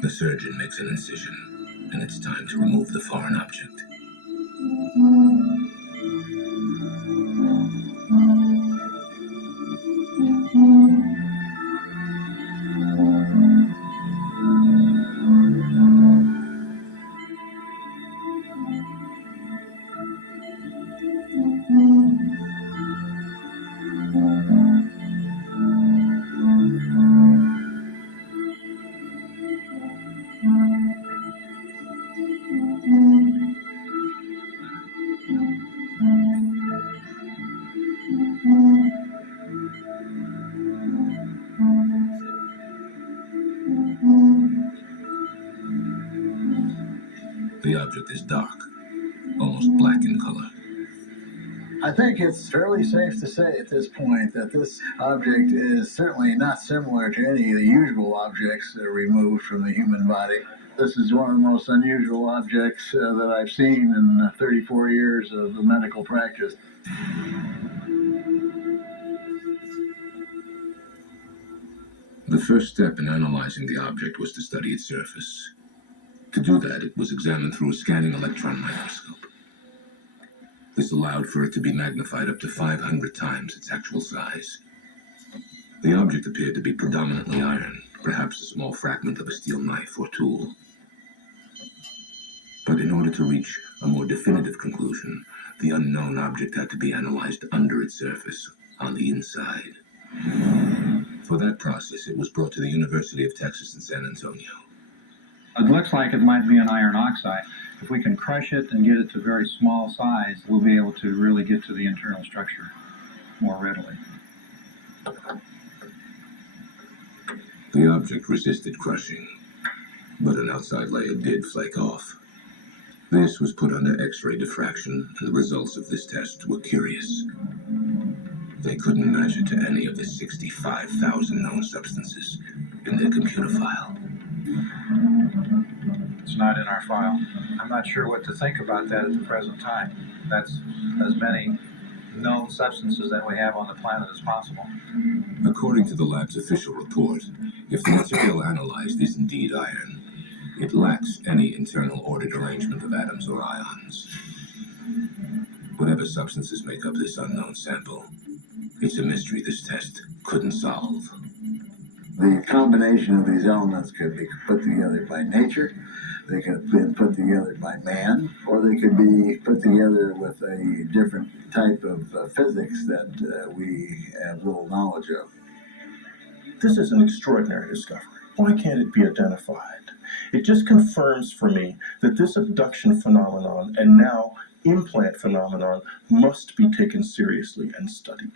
The surgeon makes an incision, and it's time to remove the foreign object. The object is dark, almost black in color. I think it's fairly safe to say at this point that this object is certainly not similar to any of the usual objects that are removed from the human body. This is one of the most unusual objects that I've seen in 34 years of medical practice. The first step in analyzing the object was to study its surface. To do that, it was examined through a scanning electron microscope. This allowed for it to be magnified up to 500 times its actual size. The object appeared to be predominantly iron, perhaps a small fragment of a steel knife or tool. But in order to reach a more definitive conclusion, the unknown object had to be analyzed under its surface, on the inside. For that process, it was brought to the University of Texas in San Antonio. It looks like it might be an iron oxide. If we can crush it and get it to very small size, we'll be able to really get to the internal structure more readily. The object resisted crushing, but an outside layer did flake off. This was put under X-ray diffraction, and the results of this test were curious. They couldn't match it to any of the 65,000 known substances in their computer file. It's not in our file. I'm not sure what to think about that at the present time. That's as many known substances that we have on the planet as possible. According to the lab's official report, if the material analyzed is indeed iron, it lacks any internal ordered arrangement of atoms or ions. Whatever substances make up this unknown sample, it's a mystery this test couldn't solve. The combination of these elements could be put together by nature, they could have been put together by man, or they could be put together with a different type of physics that we have little knowledge of. This is an extraordinary discovery. Why can't it be identified? It just confirms for me that this abduction phenomenon and now implant phenomenon must be taken seriously and studied.